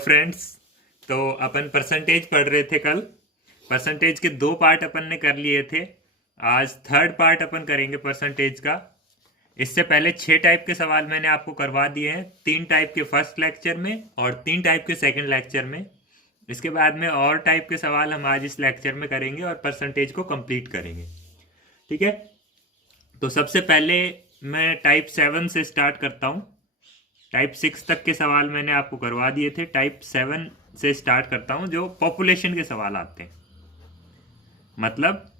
Friends, तो अपन percentage पढ़ रहे थे कल। परसेंटेज के दो पार्ट अपन ने कर लिए थे। आज थर्ड पार्ट अपन करेंगे परसेंटेज का। इससे पहले 6 टाइप के सवाल मैंने आपको करवा दिए हैं, 3 टाइप के फर्स्ट लेक्चर में और 3 टाइप के सेकंड लेक्चर में। इसके बाद में और टाइप के सवाल हम आज इस लेक्चर में करेंगे और परसेंटेज को कंप्लीट करेंगे। ठीक है, तो सबसे पहले मैं टाइप 7 से स्टार्ट करता हूँ। टाइप 6 तक के सवाल मैंने आपको करवा दिए थे। टाइप 7 से स्टार्ट करता हूँ, जो पॉपुलेशन के सवाल आते हैं, मतलब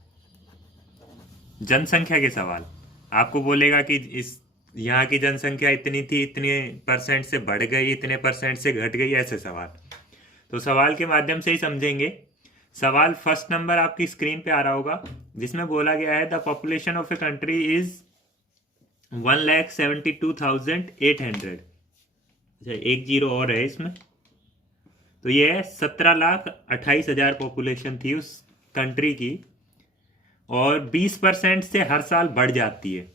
जनसंख्या के सवाल। आपको बोलेगा कि इस यहाँ की जनसंख्या इतनी थी, इतने परसेंट से बढ़ गई, इतने परसेंट से घट गई, ऐसे सवाल। तो सवाल के माध्यम से ही समझेंगे। सवाल फर्स्ट नंबर आपकी स्क्रीन पे आ रहा होगा, जिसमें बोला गया है the population of a country is 1,72,800। अच्छा, एक जीरो और है इसमें, तो ये है 17,28,000 पॉपुलेशन थी उस कंट्री की, और 20% से हर साल बढ़ जाती है।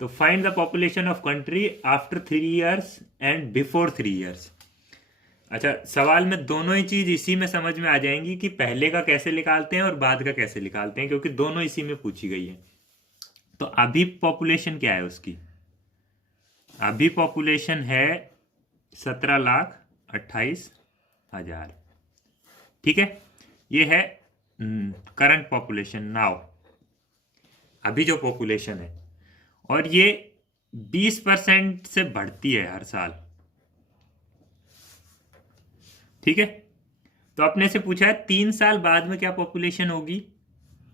तो find the population of country after 3 years and before 3 years। अच्छा, सवाल में दोनों ही चीज इसी में समझ में आ जाएंगी कि पहले का कैसे निकालते हैं और बाद का कैसे निकालते हैं, क्योंकि दोनों इसी में पूछी गई है। तो अभी पॉपुलेशन क्या है उसकी? अभी पॉपुलेशन है 17,28,000। ठीक है, ये है करंट पॉपुलेशन नाउ, अभी जो पॉपुलेशन है, और ये 20% से बढ़ती है हर साल। ठीक है, तो अपने से पूछा है 3 साल बाद में क्या पॉपुलेशन होगी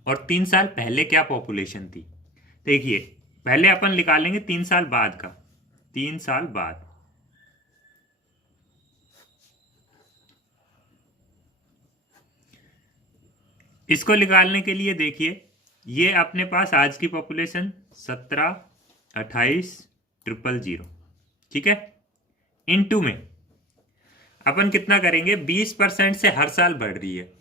और 3 साल पहले क्या पॉपुलेशन थी। देखिए, पहले अपन निकालेंगे 3 साल बाद का। 3 साल बाद, इसको निकालने के लिए देखिए, ये अपने पास आज की पॉपुलेशन 17,28,000। ठीक है, इनटू में अपन कितना करेंगे, 20% से हर साल बढ़ रही है।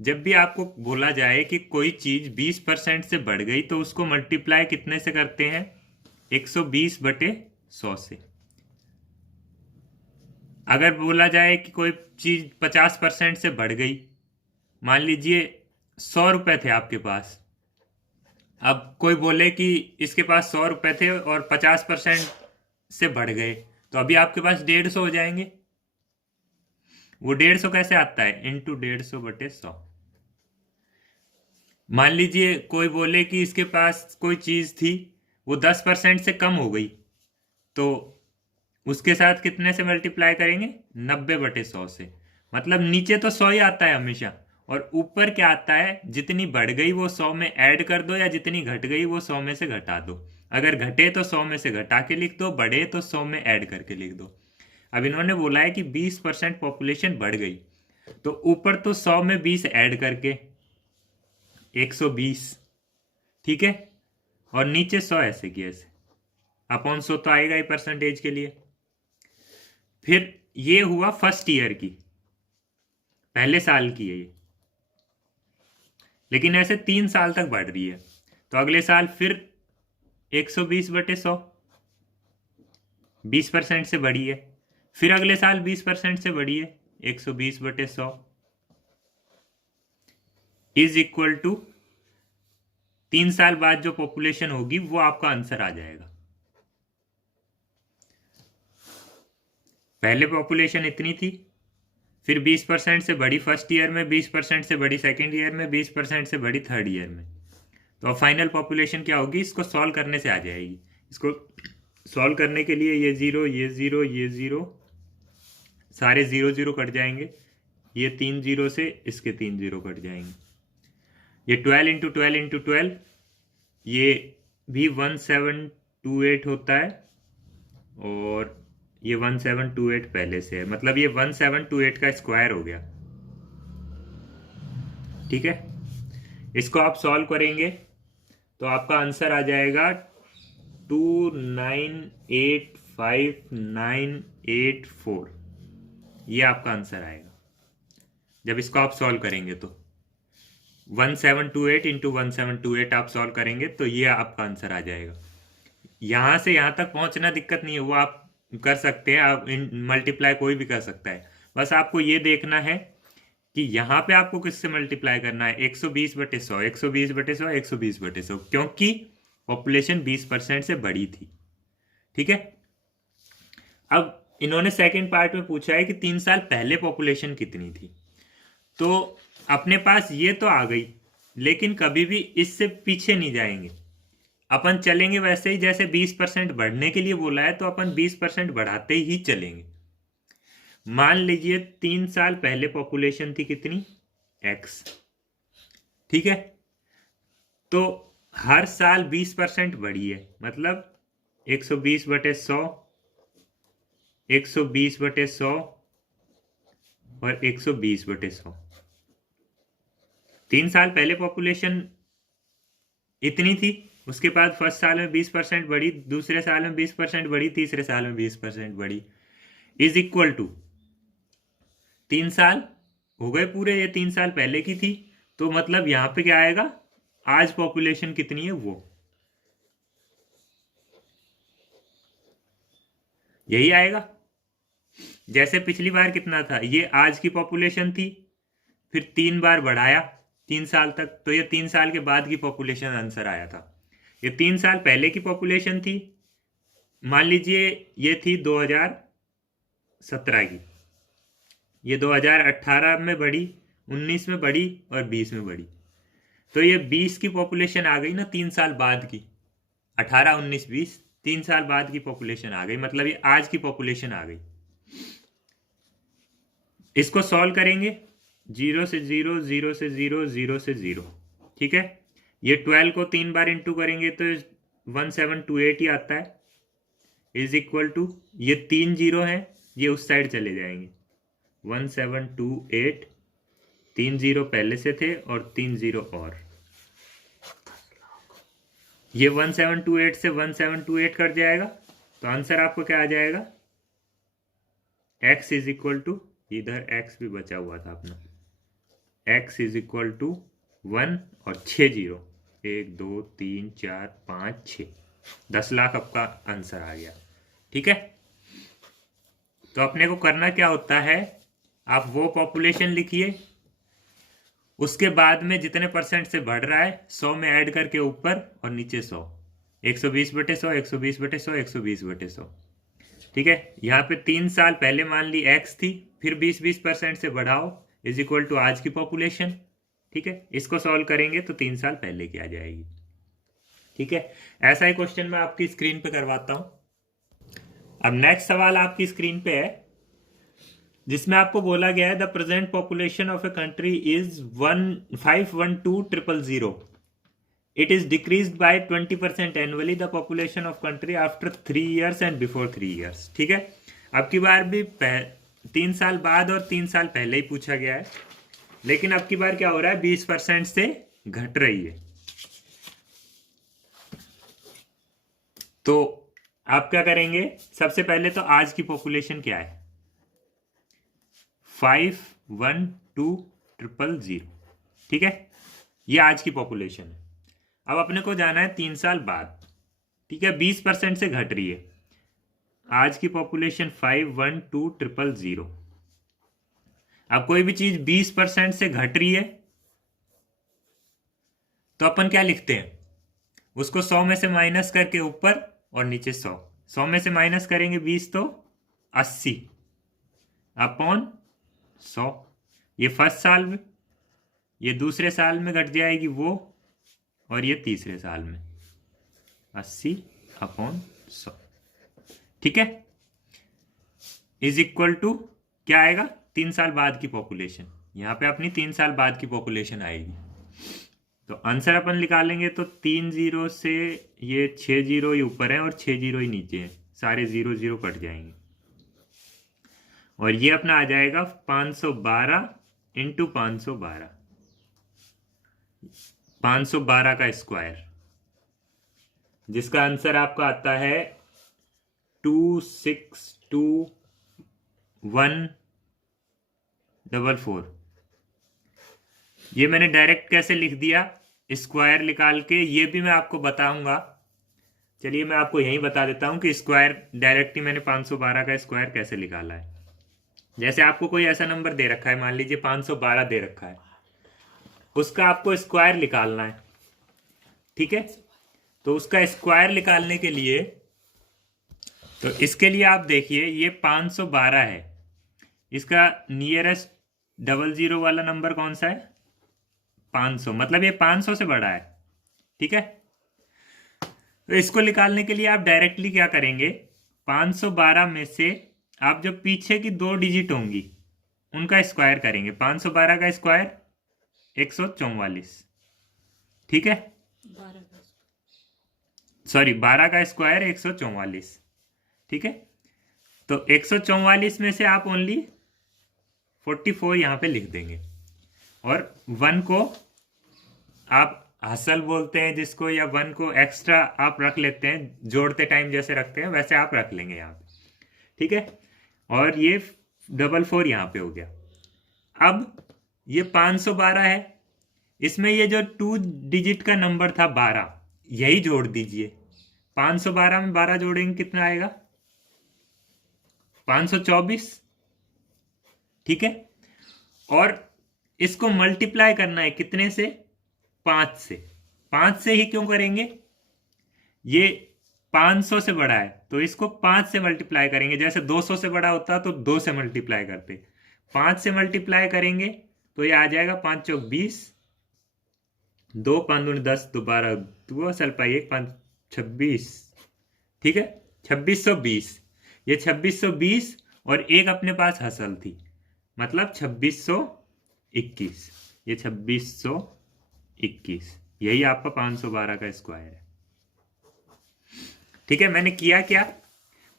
जब भी आपको बोला जाए कि कोई चीज 20% से बढ़ गई, तो उसको मल्टीप्लाई कितने से करते हैं? 120/100 से। अगर बोला जाए कि कोई चीज 50% से बढ़ गई, मान लीजिए 100 रुपए थे आपके पास, अब कोई बोले कि इसके पास 100 रुपए थे और 50% से बढ़ गए, तो अभी आपके पास 150 हो जाएंगे। वो 150 कैसे आता है? इंटू 150/100। मान लीजिए कोई बोले कि इसके पास कोई चीज थी, वो 10% से कम हो गई, तो उसके साथ कितने से मल्टीप्लाई करेंगे? 90/100 से। मतलब नीचे तो 100 ही आता है हमेशा, और ऊपर क्या आता है? जितनी बढ़ गई वो 100 में ऐड कर दो, या जितनी घट गई वो 100 में से घटा दो। अगर घटे तो 100 में से घटा के लिख दो, बढ़े तो 100 में ऐड करके लिख दो। अब इन्होंने बोला है कि 20% पॉपुलेशन बढ़ गई, तो ऊपर तो 100 में 20 ऐड करके 120। ठीक है, और नीचे 100 ऐसे की ऐसे, अपॉन 100 तो आएगा ही परसेंटेज के लिए। फिर ये हुआ फर्स्ट ईयर की, पहले साल की है ये, लेकिन ऐसे 3 साल तक बढ़ रही है। तो अगले साल फिर 120/100, 20% से बढ़ी है। फिर अगले साल 20% से बढ़ी है, 120/100 इज इक्वल टू 3 साल बाद जो पॉपुलेशन होगी वो आपका आंसर आ जाएगा। पहले पॉपुलेशन इतनी थी, फिर 20% से बढ़ी फर्स्ट ईयर में, 20% से बढ़ी सेकेंड ईयर में, 20% से बढ़ी थर्ड ईयर में। तो अब फाइनल पॉपुलेशन क्या होगी? इसको सॉल्व करने से आ जाएगी। इसको सॉल्व करने के लिए ये जीरो, ये जीरो, ये जीरो, सारे 0 0 कट जाएंगे। ये 3 0 से इसके 3 0 कट जाएंगे। ये 12 इंटू 12 इंटू 12, ये भी 1728 होता है, और ये 1728 पहले से है, मतलब ये 1728 का स्क्वायर हो गया। ठीक है, इसको आप सॉल्व करेंगे तो आपका आंसर आ जाएगा 2985984। ये आपका आंसर आएगा जब इसको आप सॉल्व करेंगे। तो 1728 इंटू 1728 आप सॉल्व करेंगे तो ये आपका आंसर आ जाएगा। यहां से यहां तक पहुंचना दिक्कत नहीं है, वो आप कर सकते हैं, आप मल्टीप्लाई कोई भी कर सकता है। बस आपको ये देखना है कि यहाँ पे आपको किससे मल्टीप्लाई करना है, 120/100, 120/100, 120/100, क्योंकि पॉपुलेशन 20% से बड़ी थी। ठीक है। अब इन्होंने सेकंड पार्ट में पूछा है कि 3 साल पहले पॉपुलेशन कितनी थी। तो अपने पास ये तो आ गई, लेकिन कभी भी इससे पीछे नहीं जाएंगे, अपन चलेंगे वैसे ही। जैसे 20% बढ़ने के लिए बोला है तो अपन 20% बढ़ाते ही चलेंगे। मान लीजिए 3 साल पहले पॉपुलेशन थी कितनी, x। ठीक है। तो हर साल 20% बढ़ी है, मतलब 120/100, 120/100 और 120/100। 3 साल पहले पॉपुलेशन इतनी थी, उसके बाद फर्स्ट साल में 20% बढ़ी, दूसरे साल में 20% बढ़ी, तीसरे साल में 20% बढ़ी, इज इक्वल टू 3 साल हो गए पूरे, ये 3 साल पहले की थी। तो मतलब यहां पे क्या आएगा, आज पॉपुलेशन कितनी है वो, यही आएगा। जैसे पिछली बार कितना था, ये आज की पॉपुलेशन थी, फिर 3 बार बढ़ाया 3 साल तक, तो ये 3 साल के बाद की पॉपुलेशन आंसर आया था। ये 3 साल पहले की पॉपुलेशन थी, मान लीजिए ये थी 2017 की, ये 2018 में बढ़ी, 19 में बढ़ी और 20 में बढ़ी। तो ये 20 की पॉपुलेशन आ गई ना 3 साल बाद की, 18, 19, 20, 3 साल बाद की पॉपुलेशन आ गई, मतलब ये आज की पॉपुलेशन आ गई। इसको सॉल्व करेंगे, 0 से 0, 0 से 0, 0 से 0। ठीक है। ये 12 को 3 बार इंटू करेंगे तो 1728 ही आता है, इज इक्वल टू, ये 3 0 हैं, ये उस साइड चले जाएंगे, 1728, 3 0 पहले से थे और 3 0 और, ये 1728 से 1728 कट जाएगा, तो आंसर आपको क्या आ जाएगा, x इज इक्वल टू, इधर x भी बचा हुआ था अपना, x इज इक्वल टू 1 और 6 0, 1 2 3 4 5 6, 10 लाख आपका आंसर आ गया। ठीक है। तो अपने को करना क्या होता है, आप वो पॉपुलेशन लिखिए, उसके बाद में जितने परसेंट से बढ़ रहा है 100 में ऐड करके ऊपर और नीचे 100, 120/100, 120/100, 120/100। ठीक है। यहाँ पे 3 साल पहले मान ली x थी, फिर 20% से बढ़ाओ, इज इक्वल टू आज की पॉपुलेशन। ठीक है। इसको सॉल्व करेंगे तो 3 साल पहले की आ जाएगी। ठीक है। ऐसा ही क्वेश्चन मैं आपकी स्क्रीन पे करवाता हूं। अब नेक्स्ट सवाल आपकी स्क्रीन पे है, जिसमें आपको बोला गया है the present population of a country is 512,000. It is decreased by 20% annually the population of country after 3 years and before 3 years. ठीक है। अब की बार भी 3 साल बाद और 3 साल पहले ही पूछा गया है, लेकिन अब की बार क्या हो रहा है, 20% से घट रही है। तो आप क्या करेंगे, सबसे पहले तो आज की पॉपुलेशन क्या है, 512,000. ठीक है। ये आज की पॉपुलेशन है। अब अपने को जाना है 3 साल बाद। ठीक है। 20% से घट रही है, आज की पॉपुलेशन 512,000. अब कोई भी चीज 20% से घट रही है तो अपन क्या लिखते हैं, उसको 100 में से माइनस करके ऊपर और नीचे 100, 100 में से माइनस करेंगे 20 तो 80 अपॉन 100। ये फर्स्ट साल में, ये दूसरे साल में घट जाएगी वो, और ये तीसरे साल में 80/100। ठीक है। इज इक्वल टू क्या आएगा, 3 साल बाद की पॉपुलेशन, यहां पे अपनी 3 साल बाद की पॉपुलेशन आएगी। तो आंसर अपन निकालेंगे तो 3 0 से ये 6 0 ही ऊपर है और 6 0 ही नीचे है, सारे 0 0 कट जाएंगे, और ये अपना आ जाएगा 512 इंटू 512, 512 का स्क्वायर, जिसका आंसर आपका आता है 262144। ये मैंने डायरेक्ट कैसे लिख दिया, स्क्वायर निकाल के, ये भी मैं आपको बताऊंगा चलिए मैं आपको यही बता देता हूँ कि स्क्वायर डायरेक्टली मैंने 512 का स्क्वायर कैसे निकाला है। जैसे आपको कोई ऐसा नंबर दे रखा है, मान लीजिए 512 दे रखा है, उसका आपको स्क्वायर निकालना है, ठीक है। तो उसका स्क्वायर निकालने के लिए, तो इसके लिए आप देखिए ये 512 है, इसका नियरेस्ट 00 वाला नंबर कौन सा है? 500, मतलब ये 500 से बड़ा है, ठीक है। तो इसको निकालने के लिए आप डायरेक्टली क्या करेंगे, 512 में से आप जो पीछे की 2 डिजिट होंगी उनका स्क्वायर करेंगे। 512 का स्क्वायर 144, ठीक है। 12 का स्क्वायर 144, ठीक है। तो 144 में से आप ओनली 44 यहाँ पे लिख देंगे, और 1 को आप हसल बोलते हैं जिसको, या 1 को एक्स्ट्रा आप रख लेते हैं, जोड़ते टाइम जैसे रखते हैं वैसे आप रख लेंगे यहाँ पे, ठीक है। और ये 44 यहाँ पे हो गया। अब ये 512 है, इसमें ये जो 2 डिजिट का नंबर था 12, यही जोड़ दीजिए। 512 में 12 जोड़ेंगे कितना आएगा? 524, ठीक है। और इसको मल्टीप्लाई करना है कितने से? 5 से। 5 से ही क्यों करेंगे? ये 500 से बड़ा है तो इसको 5 से मल्टीप्लाई करेंगे। जैसे 200 से बड़ा होता तो 2 से मल्टीप्लाई करते, 5 से मल्टीप्लाई करेंगे तो ये आ जाएगा 5 चौक 20, 2 5 दूनी 10, 2 12, 2 असल पाई 1 5 26, ठीक है। 2620, ये 2620 और एक अपने पास हसल थी, मतलब 2621, ये 2621, यही आपका 512 का स्क्वायर है, ठीक है। मैंने किया क्या,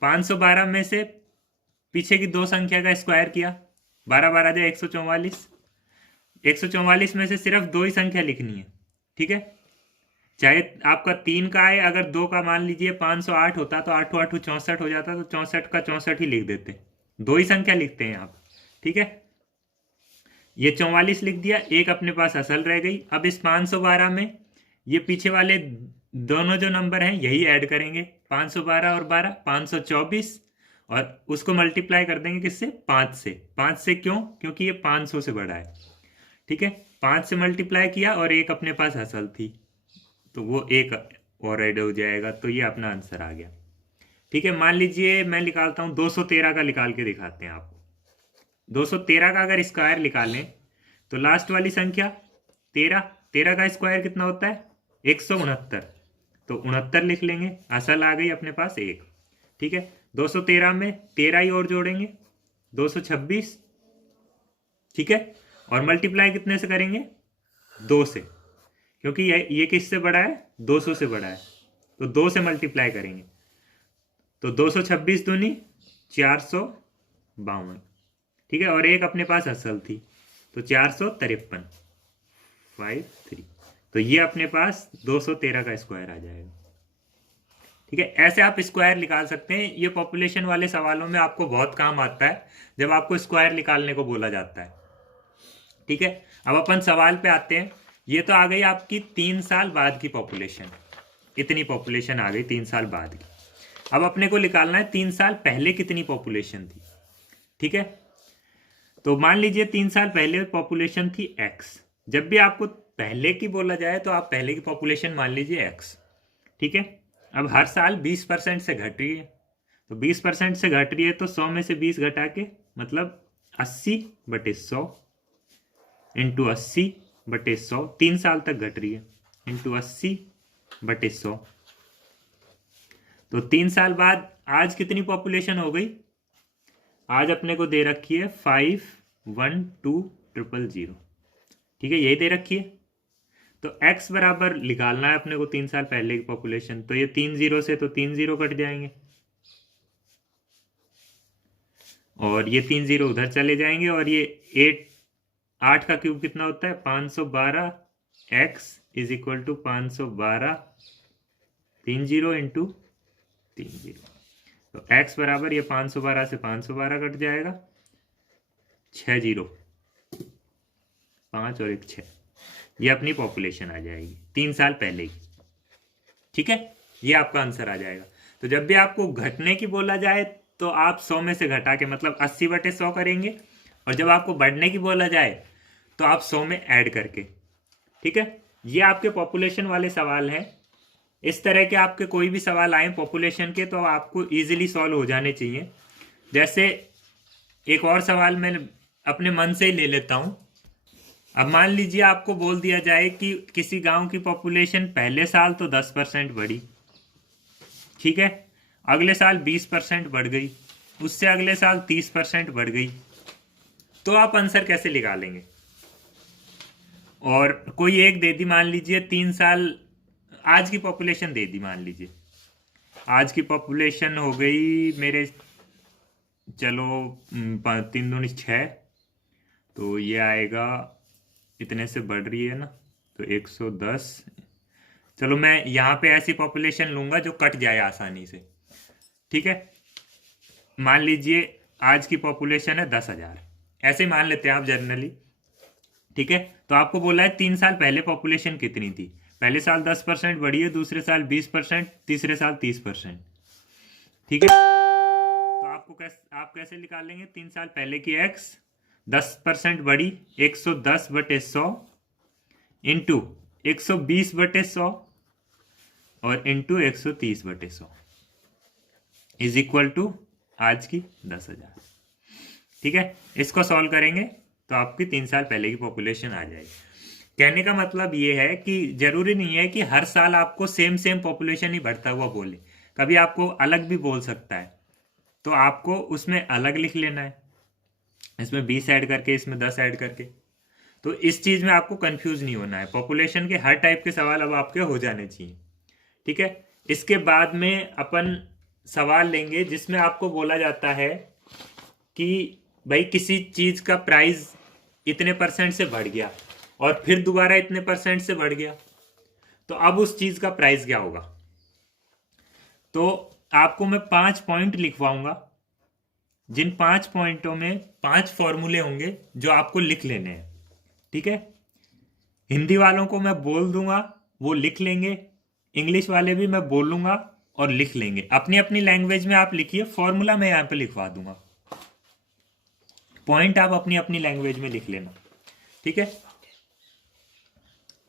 512 में से पीछे की 2 संख्या का स्क्वायर किया, 12 12 जाए 144, 144 में से सिर्फ 2 ही संख्या लिखनी है, ठीक है। चाहे आपका 3 का आए, अगर 2 का मान लीजिए 508 होता तो 8 8 64 हो जाता, तो 64 का 64 ही लिख देते, 2 ही संख्या लिखते हैं आप, ठीक है। ये 44 लिख दिया, एक अपने पास असल रह गई। अब इस 512 में ये पीछे वाले दोनों जो नंबर हैं यही ऐड करेंगे, 512 और 12 524, और उसको मल्टीप्लाई कर देंगे किससे? 5 से। 5 से क्यों? क्योंकि ये 500 से बड़ा है, ठीक है। 5 से मल्टीप्लाई किया और एक अपने पास असल थी तो वो एक और ऐड हो जाएगा, तो ये अपना आंसर आ गया, ठीक है। मान लीजिए मैं निकालता हूँ 213 का, निकाल के दिखाते हैं आपको। 213 का अगर स्क्वायर निकालें तो लास्ट वाली संख्या 13, 13 का स्क्वायर कितना होता है? 169, तो 69 लिख लेंगे, असल आ गई अपने पास 1, ठीक है। 213 में 13 ही और जोड़ेंगे, 226, ठीक है। और मल्टीप्लाई कितने से करेंगे? 2 से, क्योंकि ये किससे बड़ा है? 200 से बड़ा है, तो 2 से मल्टीप्लाई करेंगे, तो 226 दूनी 452, ठीक है। और एक अपने पास असल थी तो 453, 53, तो ये अपने पास 213 का स्क्वायर आ जाएगा, ठीक है। ऐसे आप स्क्वायर निकाल सकते हैं। ये पॉपुलेशन वाले सवालों में आपको बहुत काम आता है जब आपको स्क्वायर निकालने को बोला जाता है, ठीक है। अब अपन सवाल पे आते हैं। ये तो आ गई आपकी 3 साल बाद की पॉपुलेशन, इतनी पॉपुलेशन आ गई 3 साल बाद की। अब अपने को निकालना है 3 साल पहले कितनी पॉपुलेशन थी, ठीक है। तो मान लीजिए 3 साल पहले पॉपुलेशन थी x। जब भी आपको पहले की बोला जाए तो आप पहले की पॉपुलेशन मान लीजिए x, ठीक है। अब हर साल 20% से घट रही है, तो 20% से घट रही है तो 100 में से 20 घटा के मतलब 80/100 इंटू 80/100, 3 साल तक घट रही है, इंटू 80/100। तो 3 साल बाद आज कितनी पॉपुलेशन हो गई? आज अपने को दे रखी है 512000, ठीक है, यही दे रखी है। तो x बराबर निकालना है अपने को 3 साल पहले की पॉपुलेशन, तो ये 3 0 से तो 3 0 कट जाएंगे, और ये 3 0 उधर चले जाएंगे, और ये 8 का क्यूब कितना होता है? 512, x is equal to 512 3 0 into 3 0, तो x बराबर ये 512 से 512 कट जाएगा, 6 0, 5 और 1 6, ये अपनी पॉपुलेशन आ जाएगी 3 साल पहले की, ठीक है। ये आपका आंसर आ जाएगा। तो जब भी आपको घटने की बोला जाए तो आप 100 में से घटा के मतलब 80/100 करेंगे, और जब आपको बढ़ने की बोला जाए तो आप 100 में ऐड करके। ठीक है, ये आपके पॉपुलेशन वाले सवाल हैं। इस तरह के आपके कोई भी सवाल आए पॉपुलेशन के तो आपको इजीली सॉल्व हो जाने चाहिए। जैसे एक और सवाल मैं अपने मन से ही ले लेता हूं। अब मान लीजिए आपको बोल दिया जाए कि किसी गांव की पॉपुलेशन पहले साल तो 10% बढ़ी, ठीक है, अगले साल 20% बढ़ गई, उससे अगले साल 30% बढ़ गई, तो आप आंसर कैसे निकालेंगे? और कोई एक दे दी, मान लीजिए 3 साल आज की पॉपुलेशन दे दी, मान लीजिए आज की पॉपुलेशन हो गई मेरे, चलो 3 दूनी 6, तो ये आएगा इतने से बढ़ रही है ना, तो 110। चलो मैं यहाँ पे ऐसी पॉपुलेशन लूंगा जो कट जाए आसानी से। ठीक है, मान लीजिए आज की पॉपुलेशन है 10,000, ऐसे मान लेते हैं आप जनरली। ठीक है, तो आपको बोला है 3 साल पहले पॉपुलेशन कितनी थी। पहले साल 10% बढ़ी है, दूसरे साल 20%, तीसरे साल 30%। ठीक है, तो आप कैसे निकालेंगे? 3 साल पहले की एक्स 10% बढ़ी, 110/100 इंटू 120/100 और इंटू 130/100 इज इक्वल टू आज की 10,000। ठीक है, इसको सॉल्व करेंगे तो आपकी 3 साल पहले की पॉपुलेशन आ जाएगी। कहने का मतलब ये है कि जरूरी नहीं है कि हर साल आपको सेम पॉपुलेशन ही बढ़ता हुआ बोले, कभी आपको अलग भी बोल सकता है, तो आपको उसमें अलग लिख लेना है, इसमें 20 ऐड करके, इसमें 10 ऐड करके। तो इस चीज में आपको कंफ्यूज नहीं होना है। पॉपुलेशन के हर टाइप के सवाल अब आपके हो जाने चाहिए। ठीक है, इसके बाद में अपन सवाल लेंगे जिसमें आपको बोला जाता है कि भाई किसी चीज का प्राइस इतने % से बढ़ गया और फिर दोबारा इतने % से बढ़ गया, तो अब उस चीज का प्राइस क्या होगा। तो आपको मैं 5 पॉइंट लिखवाऊंगा, जिन 5 पॉइंटों में 5 फॉर्मूले होंगे जो आपको लिख लेने हैं। ठीक है, हिंदी वालों को मैं बोल दूंगा, वो लिख लेंगे, इंग्लिश वाले भी मैं बोलूंगा और लिख लेंगे। अपनी अपनी लैंग्वेज में आप लिखिए, फॉर्मूला मैं यहाँ पे लिखवा दूंगा, पॉइंट आप अपनी अपनी लैंग्वेज में लिख लेना। ठीक है,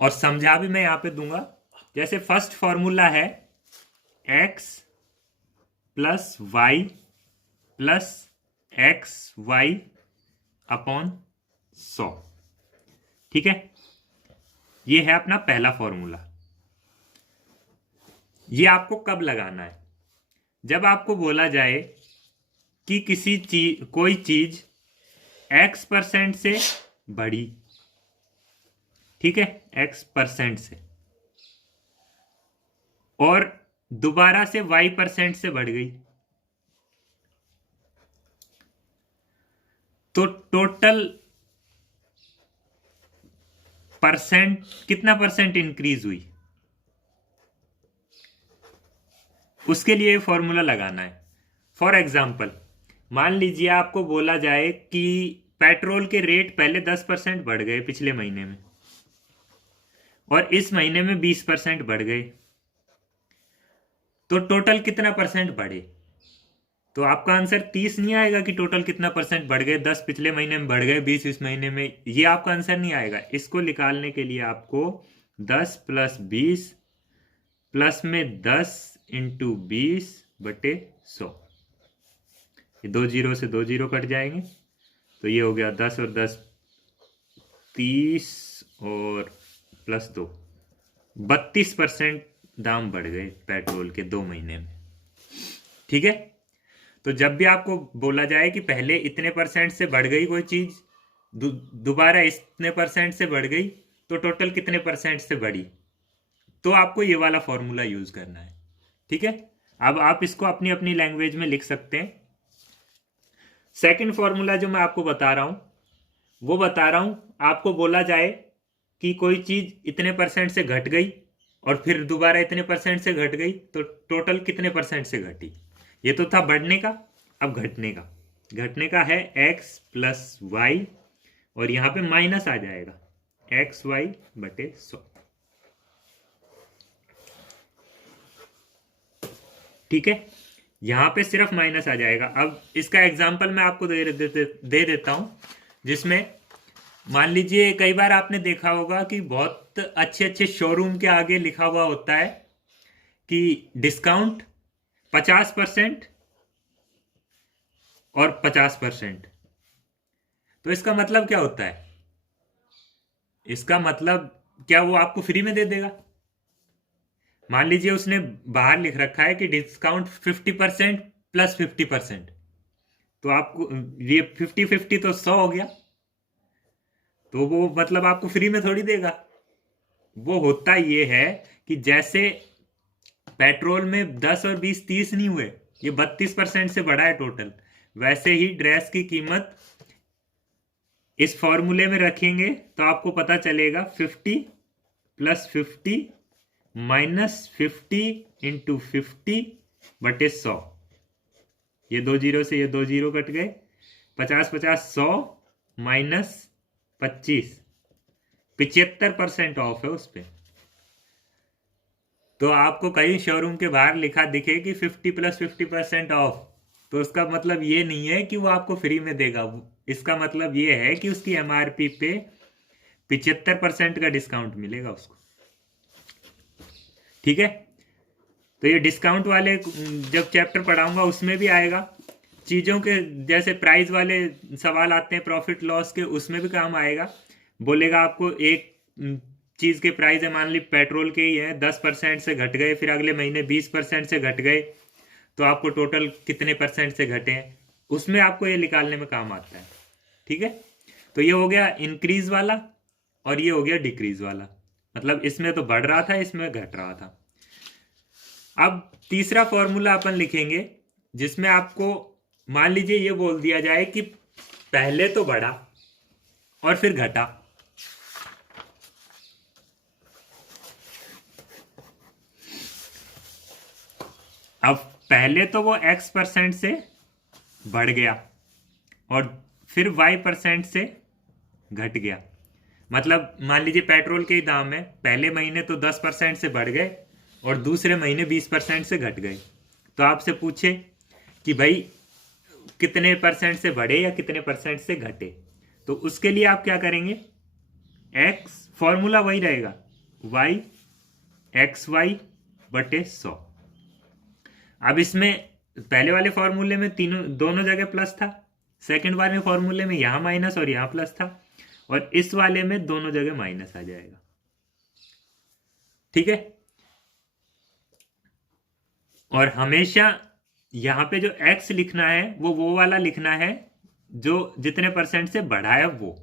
और समझा भी मैं यहाँ पे दूंगा। जैसे फर्स्ट फॉर्मूला है x plus y plus XY upon 100। ठीक है, ये है अपना पहला फॉर्मूला। ये आपको कब लगाना है? जब आपको बोला जाए कि कोई चीज X% से बढ़ी, ठीक है, X% से, और दोबारा से Y% से बढ़ गई, तो टोटल परसेंट कितना % इंक्रीज हुई, उसके लिए फॉर्मूला लगाना है। फॉर एग्जाम्पल, मान लीजिए आपको बोला जाए कि पेट्रोल के रेट पहले 10% बढ़ गए पिछले महीने में, और इस महीने में 20% बढ़ गए, तो टोटल कितना % बढ़े? तो आपका आंसर 30 नहीं आएगा कि टोटल कितना % बढ़ गए। 10 पिछले महीने में बढ़ गए, 20 इस महीने में, ये आपका आंसर नहीं आएगा। इसको निकालने के लिए आपको 10 प्लस 20 प्लस में 10 इंटू 20/100, ये 2 जीरो से 2 जीरो कट जाएंगे, तो ये हो गया 10 और 10 30 और प्लस 2, 32% दाम बढ़ गए पेट्रोल के 2 महीने में। ठीक है, तो जब भी आपको बोला जाए कि पहले इतने % से बढ़ गई कोई चीज, दोबारा इतने % से बढ़ गई, तो टोटल कितने % से बढ़ी, तो आपको ये वाला फॉर्मूला यूज करना है। ठीक है, अब आप इसको अपनी अपनी लैंग्वेज में लिख सकते हैं। सेकंड फॉर्मूला जो मैं आपको बता रहा हूं, वो बता रहा हूं, आपको बोला जाए कि कोई चीज इतने % से घट गई और फिर दोबारा इतने % से घट गई, तो टोटल कितने % से घटी। ये तो था बढ़ने का, अब घटने का। घटने का है x प्लस वाई, और यहां पे माइनस आ जाएगा XY/100। ठीक है, यहाँ पे सिर्फ माइनस आ जाएगा। अब इसका एग्जाम्पल मैं आपको दे देता हूँ, जिसमें मान लीजिए कई बार आपने देखा होगा कि बहुत अच्छे अच्छे शोरूम के आगे लिखा हुआ होता है कि डिस्काउंट 50% और 50%। तो इसका मतलब क्या होता है? इसका मतलब क्या वो आपको फ्री में दे देगा? मान लीजिए उसने बाहर लिख रखा है कि डिस्काउंट 50% प्लस 50%, तो आपको ये 50-50 तो 100 हो गया, तो वो मतलब आपको फ्री में थोड़ी देगा। वो होता ये है कि जैसे पेट्रोल में 10 और 20 30 नहीं हुए, ये 32% से बढ़ा है टोटल, वैसे ही ड्रेस की कीमत इस फॉर्मूले में रखेंगे तो आपको पता चलेगा 50 प्लस 50 माइनस 50 इंटू 50 बटे 100। ये 2 जीरो से ये 2 जीरो कट गए, 50 50 100 माइनस 25, 75% ऑफ है उस पर। तो आपको कहीं शोरूम के बाहर लिखा दिखे कि 50 प्लस 50% ऑफ, तो उसका मतलब ये नहीं है कि वो आपको फ्री में देगा। इसका मतलब ये है कि उसकी एमआरपी पे 75% का डिस्काउंट मिलेगा उसको। ठीक है, तो ये डिस्काउंट वाले जब चैप्टर पढ़ाऊंगा उसमें भी आएगा। चीज़ों के जैसे प्राइस वाले सवाल आते हैं प्रॉफिट लॉस के, उसमें भी काम आएगा। बोलेगा आपको एक चीज़ के प्राइस है, मान ली पेट्रोल के ही है, 10% से घट गए, फिर अगले महीने 20% से घट गए, तो आपको टोटल कितने परसेंट से घटे हैं, उसमें आपको ये निकालने में काम आता है। ठीक है, तो ये हो गया इंक्रीज वाला और ये हो गया डिक्रीज वाला, मतलब इसमें तो बढ़ रहा था, इसमें घट रहा था। अब तीसरा फॉर्मूला अपन लिखेंगे जिसमें आपको मान लीजिए ये बोल दिया जाए कि पहले तो बढ़ा और फिर घटा। अब पहले तो वो x% से बढ़ गया और फिर y% से घट गया। मतलब मान लीजिए पेट्रोल के ही दाम है, पहले महीने तो 10% से बढ़ गए और दूसरे महीने 20% से घट गए। तो आपसे पूछे कि भाई कितने परसेंट से बढ़े या कितने परसेंट से घटे, तो उसके लिए आप क्या करेंगे, x फॉर्मूला वही रहेगा, y xy बटे 100। अब इसमें पहले वाले फॉर्मूले में दोनों जगह प्लस था, सेकंड वाले फॉर्मूले में यहां माइनस और यहां प्लस था, और इस वाले में दोनों जगह माइनस आ जाएगा। ठीक है, और हमेशा यहां पे जो x लिखना है वो वाला लिखना है जो जितने परसेंट से बढ़ा है, वो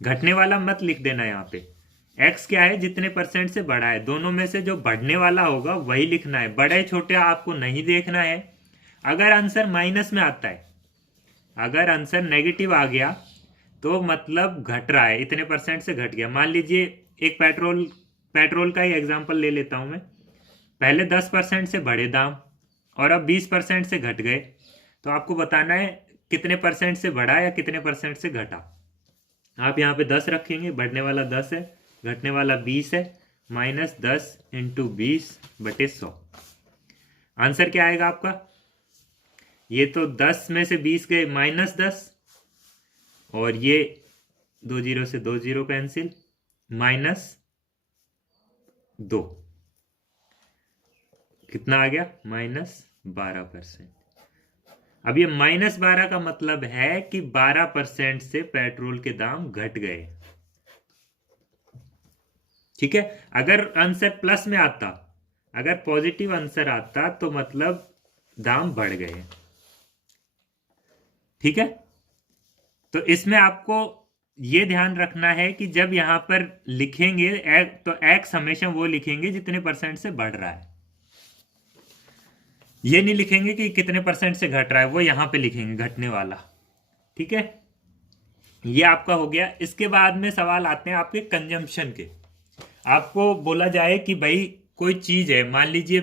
घटने वाला मत लिख देना। यहाँ पे x क्या है, जितने परसेंट से बढ़ा है, दोनों में से जो बढ़ने वाला होगा वही लिखना है, बड़े छोटे आपको नहीं देखना है। अगर आंसर माइनस में आता है, अगर आंसर नेगेटिव आ गया तो मतलब घट रहा है, इतने परसेंट से घट गया। मान लीजिए एक पेट्रोल का ही एग्जांपल ले लेता हूं मैं, पहले 10% से बढ़े दाम और अब 20% से घट गए, तो आपको बताना है कितने परसेंट से बढ़ा या कितने परसेंट से घटा। आप यहाँ पे 10 रखेंगे, बढ़ने वाला 10 है, घटने वाला 20 है, माइनस 10 इंटू 20 बटे 100। आंसर क्या आएगा आपका, ये तो 10 में से 20 गए माइनस 10, और ये 2 जीरो से 2 जीरो कैंसिल, माइनस 2, कितना आ गया, माइनस 12%। अब ये माइनस 12 का मतलब है कि 12% से पेट्रोल के दाम घट गए। ठीक है, अगर आंसर प्लस में आता, अगर पॉजिटिव आंसर आता तो मतलब दाम बढ़ गए। ठीक है, तो इसमें आपको ये ध्यान रखना है कि जब यहां पर लिखेंगे तो x हमेशा वो लिखेंगे जितने परसेंट से बढ़ रहा है, ये नहीं लिखेंगे कि कितने परसेंट से घट रहा है, वो यहां पे लिखेंगे घटने वाला। ठीक है, ये आपका हो गया। इसके बाद में सवाल आते हैं आपके कंजम्पशन के। आपको बोला जाए कि भाई कोई चीज है, मान लीजिए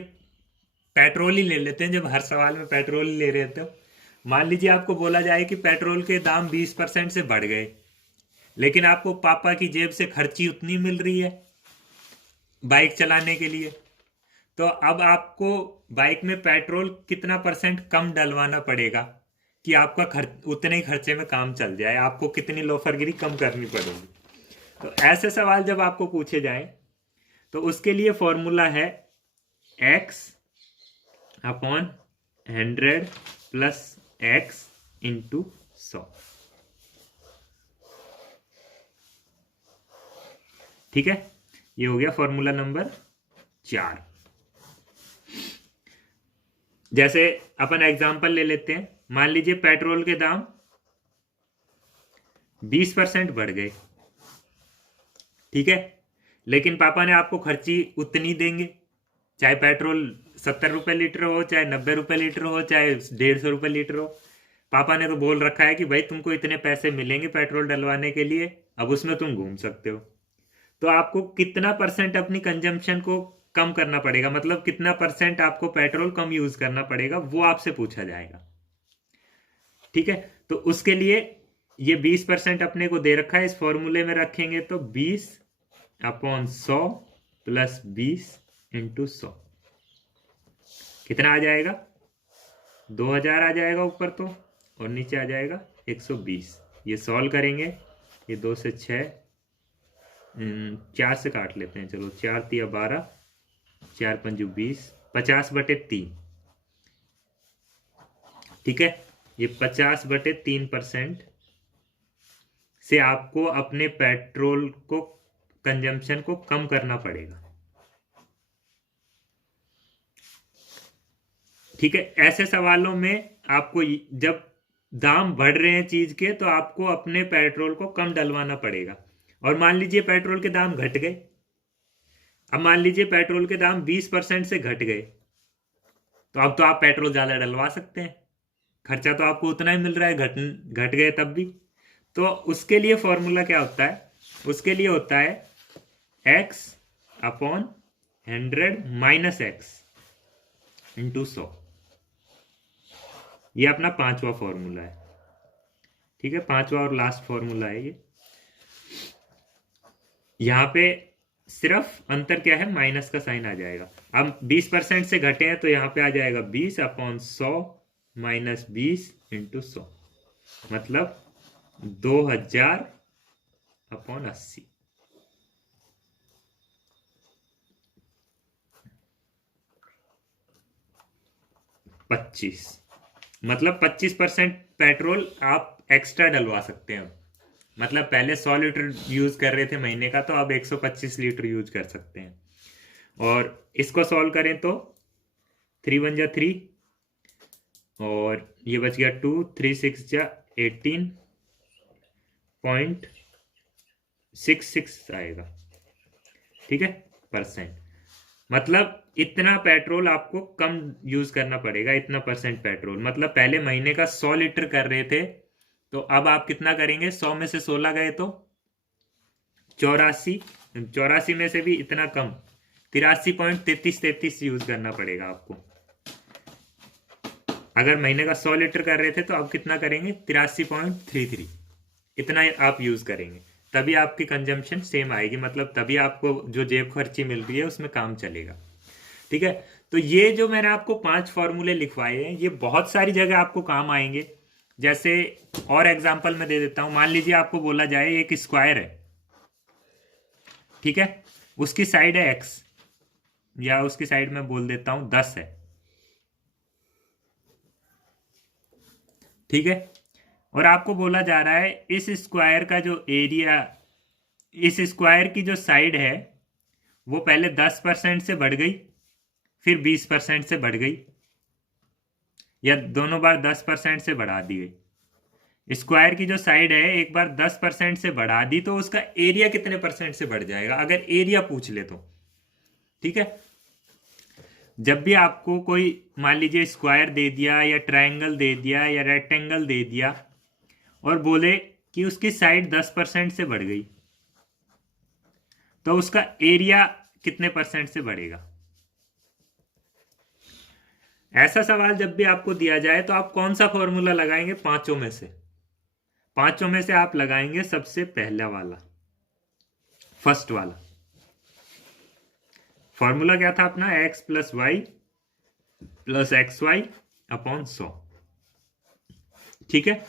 पेट्रोल ही ले लेते हैं, जब हर सवाल में पेट्रोल ही ले रहे थे, मान लीजिए आपको बोला जाए कि पेट्रोल के दाम 20% से बढ़ गए, लेकिन आपको पापा की जेब से खर्ची उतनी मिल रही है बाइक चलाने के लिए, तो अब आपको बाइक में पेट्रोल कितना परसेंट कम डलवाना पड़ेगा कि आपका खर्च उतने ही खर्चे में काम चल जाए, आपको कितनी लोफरगिरी कम करनी पड़ेगी। तो ऐसे सवाल जब आपको पूछे जाएं तो उसके लिए फॉर्मूला है x upon 100 plus x into 100। ठीक है, ये हो गया फॉर्मूला नंबर 4। जैसे अपन एग्जांपल ले लेते हैं, मान लीजिए पेट्रोल के दाम 20% बढ़ गए, ठीक है, लेकिन पापा ने आपको खर्ची उतनी देंगे, चाहे पेट्रोल 70 रुपए लीटर हो, चाहे 90 रुपए लीटर हो, चाहे 150 रुपए लीटर हो। पापा ने तो बोल रखा है कि भाई तुमको इतने पैसे मिलेंगे पेट्रोल डलवाने के लिए, अब उसमें तुम घूम सकते हो। तो आपको कितना परसेंट अपनी कंजम्पशन को कम करना पड़ेगा, मतलब कितना परसेंट आपको पेट्रोल कम यूज करना पड़ेगा, वो आपसे पूछा जाएगा। ठीक है, तो उसके लिए ये 20% अपने को दे रखा है, इस फॉर्मूले में रखेंगे तो 20 अपॉन 100 प्लस 20 इंटू 100 कितना आ जाएगा, 2000 आ जाएगा ऊपर तो, और नीचे आ जाएगा 120। ये सॉल्व करेंगे, ये 2 से 6, 4 से काट लेते हैं, चलो 4 तिया 12, 4 पंजू 20, 50/3। ठीक है, ये 50/3% से आपको अपने पेट्रोल को कंजम्पशन को कम करना पड़ेगा। ठीक है, ऐसे सवालों में आपको जब दाम बढ़ रहे हैं चीज के तो आपको अपने पेट्रोल को कम डलवाना पड़ेगा। और मान लीजिए पेट्रोल के दाम घट गए, अब मान लीजिए पेट्रोल के दाम 20% से घट गए, तो अब तो आप पेट्रोल ज्यादा डलवा सकते हैं, खर्चा तो आपको उतना ही मिल रहा है, घट गए तब भी। तो उसके लिए फॉर्मूला क्या होता है, उसके लिए होता है x upon 100 minus x into 100। ये अपना 5वां फॉर्मूला है। ठीक है, 5वां और लास्ट फॉर्मूला है ये। यहां पे सिर्फ अंतर क्या है, माइनस का साइन आ जाएगा। अब 20% से घटे हैं तो यहां पे आ जाएगा 20 अपॉन 100 माइनस 20 इंटू 100, मतलब 2000 अपॉन 80। मतलब 25% पेट्रोल आप एक्स्ट्रा डलवा सकते हैं। मतलब पहले 100 लीटर यूज कर रहे थे महीने का, तो अब 125 लीटर यूज कर सकते हैं। और इसको सॉल्व करें तो 3 1 जा 3, और ये बच गया 2, 3 6 जा 18.66 आएगा। ठीक है, परसेंट, मतलब इतना पेट्रोल आपको कम यूज करना पड़ेगा, इतना परसेंट पेट्रोल। मतलब पहले महीने का 100 लीटर कर रहे थे, तो अब आप कितना करेंगे, 100 में से 16 गए तो 84 में से भी इतना कम 83.33 यूज करना पड़ेगा आपको। अगर महीने का 100 लीटर कर रहे थे तो अब कितना करेंगे, 83.33, इतना आप यूज करेंगे, तभी आपकी कंजम्पशन सेम आएगी, मतलब तभी आपको जो जेब खर्ची मिल रही है उसमें काम चलेगा। ठीक है, तो ये जो मैंने आपको 5 फॉर्मूले लिखवाए हैं, ये बहुत सारी जगह आपको काम आएंगे। जैसे और एग्जांपल मैं दे देता हूं, मान लीजिए आपको बोला जाए एक स्क्वायर है, ठीक है, उसकी साइड है x, या उसकी साइड में बोल देता हूं 10 है। ठीक है, और आपको बोला जा रहा है इस स्क्वायर का जो एरिया, इस स्क्वायर की जो साइड है वो पहले 10% से बढ़ गई, फिर 20% से बढ़ गई, या दोनों बार 10% से बढ़ा दी गई। स्क्वायर की जो साइड है एक बार 10% से बढ़ा दी, तो उसका एरिया कितने परसेंट से बढ़ जाएगा, अगर एरिया पूछ ले तो। ठीक है, जब भी आपको कोई मान लीजिए स्क्वायर दे दिया, या ट्रायंगल दे दिया, या रेक्टेंगल दे दिया, और बोले कि उसकी साइड 10% से बढ़ गई, तो उसका एरिया कितने परसेंट से बढ़ेगा। ऐसा सवाल जब भी आपको दिया जाए तो आप कौन सा फॉर्मूला लगाएंगे, पांचों में से? पांचों में से आप लगाएंगे सबसे पहला वाला, फर्स्ट वाला। फॉर्मूला क्या था अपना, x plus y plus x y upon 100। ठीक है,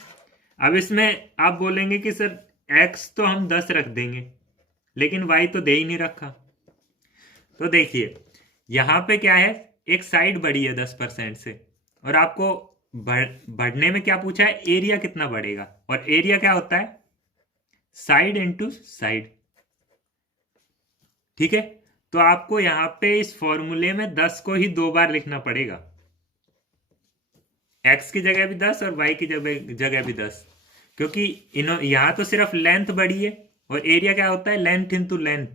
अब इसमें आप बोलेंगे कि सर x तो हम 10 रख देंगे लेकिन y तो दे ही नहीं रखा। तो देखिए यहां पे क्या है, एक साइड बढ़ी है 10% से, और आपको बढ़ने में क्या पूछा है, एरिया कितना बढ़ेगा, और एरिया क्या होता है, साइड इनटू साइड। ठीक है, तो आपको यहां पे इस फॉर्मूले में 10 को ही 2 बार लिखना पड़ेगा, x की जगह भी 10 और y की जगह भी 10, क्योंकि यहां तो सिर्फ लेंथ बढ़ी है और एरिया क्या होता है, लेंथ इंटू लेंथ,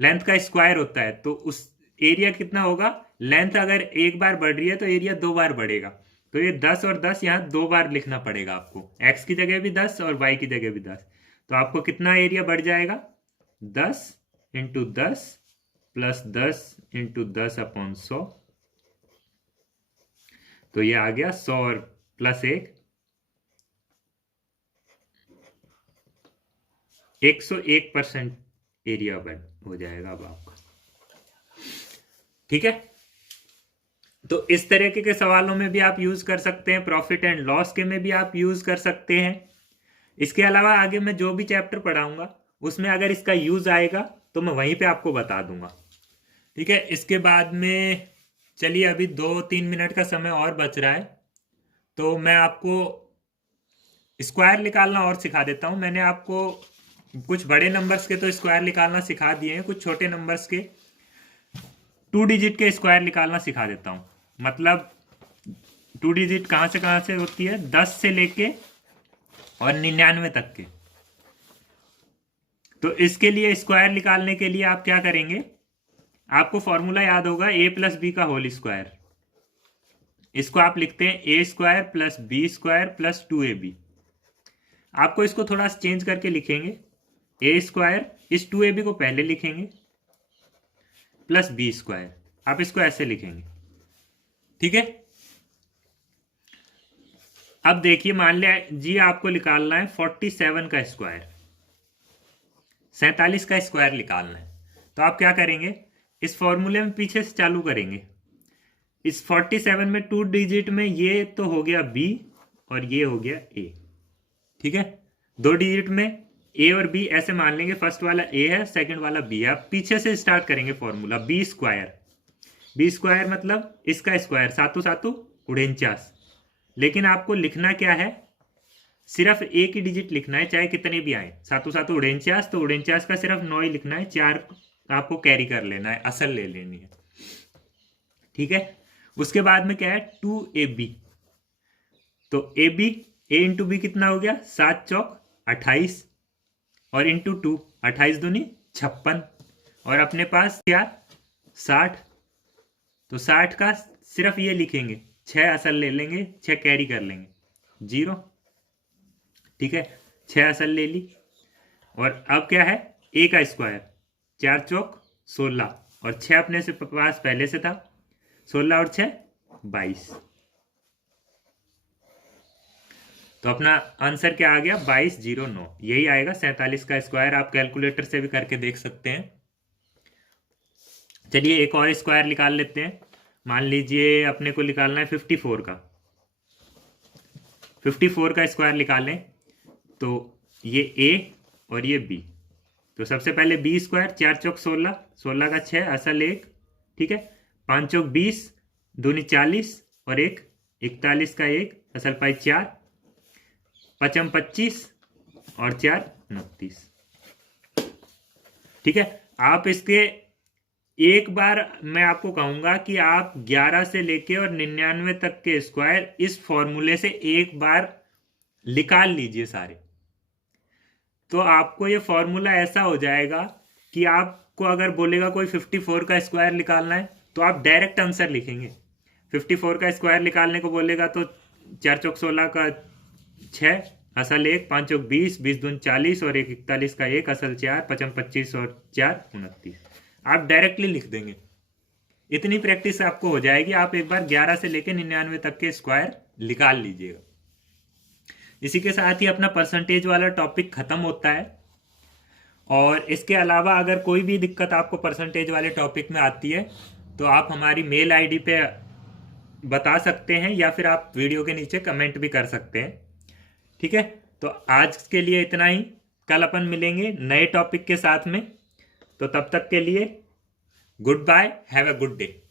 लेंथ का स्क्वायर होता है। तो उस एरिया कितना होगा, लेंथ अगर एक बार बढ़ रही है तो एरिया 2 बार बढ़ेगा। तो ये 10 और 10 यहाँ 2 बार लिखना पड़ेगा आपको, x की जगह भी 10 और y की जगह भी 10। तो आपको कितना एरिया बढ़ जाएगा, 10 इंटू 10 प्लस 10 इंटू 10 अपॉन 100। तो ये आ गया 100 और प्लस 101% एरिया बढ़ हो जाएगा अब आपका। ठीक है, तो इस तरीके के सवालों में भी आप यूज कर सकते हैं, प्रॉफिट एंड लॉस के में भी आप यूज कर सकते हैं। इसके अलावा आगे मैं जो भी चैप्टर पढ़ाऊंगा उसमें अगर इसका यूज आएगा तो मैं वहीं पे आपको बता दूंगा। ठीक है, इसके बाद में चलिए अभी 2-3 मिनट का समय और बच रहा है, तो मैं आपको स्क्वायर निकालना और सिखा देता हूं। मैंने आपको कुछ बड़े नंबर्स के तो स्क्वायर निकालना सिखा दिए हैं, कुछ छोटे नंबर्स के 2 डिजिट के स्क्वायर निकालना सिखा देता हूं। मतलब 2 डिजिट कहां से होती है, 10 से लेके और 99 तक के। तो इसके लिए स्क्वायर निकालने के लिए आप क्या करेंगे, आपको फॉर्मूला याद होगा a प्लस बी का होल स्क्वायर। इसको आप लिखते हैं a square plus b square plus 2ab। आपको इसको थोड़ा चेंज करके लिखेंगे, ए स्क्वायर, इस 2ab को पहले लिखेंगे प्लस बी स्क्वायर, आप इसको ऐसे लिखेंगे। ठीक है, अब देखिए मान लिया जी आपको निकालना है 47 का स्क्वायर, 47 का स्क्वायर निकालना है। तो आप क्या करेंगे, इस फॉर्मूले में पीछे से चालू करेंगे। इस 47 में 2 डिजिट में ये तो हो गया b और ये हो गया a। ठीक है, 2 डिजिट में a और b ऐसे मान लेंगे, फर्स्ट वाला a है सेकंड वाला b है। आप पीछे से स्टार्ट करेंगे फॉर्मूला, b स्क्वायर मतलब इसका स्क्वायर, 7 7 49। लेकिन आपको लिखना क्या है, सिर्फ एक ही डिजिट लिखना है, चाहे कितने भी आए, 7 7 49, तो 49 का सिर्फ 9 ही लिखना है, 4 आपको कैरी कर लेना है, असल ले लेनी है। ठीक है, उसके बाद में क्या है 2ab। तो ab a इंटू बी कितना हो गया, 7 चौक 28 और इंटू 2, 28 दूनी 56, और अपने पास क्या 60। तो 60 का सिर्फ ये लिखेंगे, 6 असल ले लेंगे, 6 कैरी कर लेंगे, 0। ठीक है, 6 असल ले ली, और अब क्या है a का स्क्वायर, 4 चौक 16 और 6 अपने से पास पहले से था, 16 और 6 22। तो अपना आंसर क्या आ गया, 2209, यही आएगा 47 का स्क्वायर। आप कैलकुलेटर से भी करके देख सकते हैं। चलिए एक और स्क्वायर निकाल लेते हैं। मान लीजिए अपने को निकालना है 54 का, 54 का स्क्वायर निकालें। तो ये a और ये b, तो सबसे पहले b स्क्वायर, 4 चौक 16, 16 का 6 असल 1। ठीक है, 5 चौक 20, दूनी 40 और 1 41 का 1 असल पाई 4, 5 25 और 4 29। ठीक है, आप इसके एक बार मैं आपको कहूंगा कि आप 11 से लेके और 99 तक के स्क्वायर इस फॉर्मूले से एक बार निकाल लीजिए सारे। तो आपको ये फॉर्मूला ऐसा हो जाएगा कि आपको अगर बोलेगा कोई 54 का स्क्वायर निकालना है तो आप डायरेक्ट आंसर लिखेंगे। 54 का स्क्वायर निकालने को बोलेगा तो 4 चौक 16 का 6 असल 1, 5 चौक 20, 20 दून 40 और 1 41 का 1 असल 4, 5 25 और 4 29। आप डायरेक्टली लिख देंगे। इतनी प्रैक्टिस आपको हो जाएगी, आप एक बार 11 से लेकर 99 तक के स्क्वायर निकाल लीजिएगा। इसी के साथ ही अपना परसेंटेज वाला टॉपिक खत्म होता है। और इसके अलावा अगर कोई भी दिक्कत आपको परसेंटेज वाले टॉपिक में आती है तो आप हमारी मेल आईडी पे बता सकते हैं या फिर आप वीडियो के नीचे कमेंट भी कर सकते हैं। ठीक है, तो आज के लिए इतना ही। कल अपन मिलेंगे नए टॉपिक के साथ में। तो तब तक के लिए goodbye, have a good day.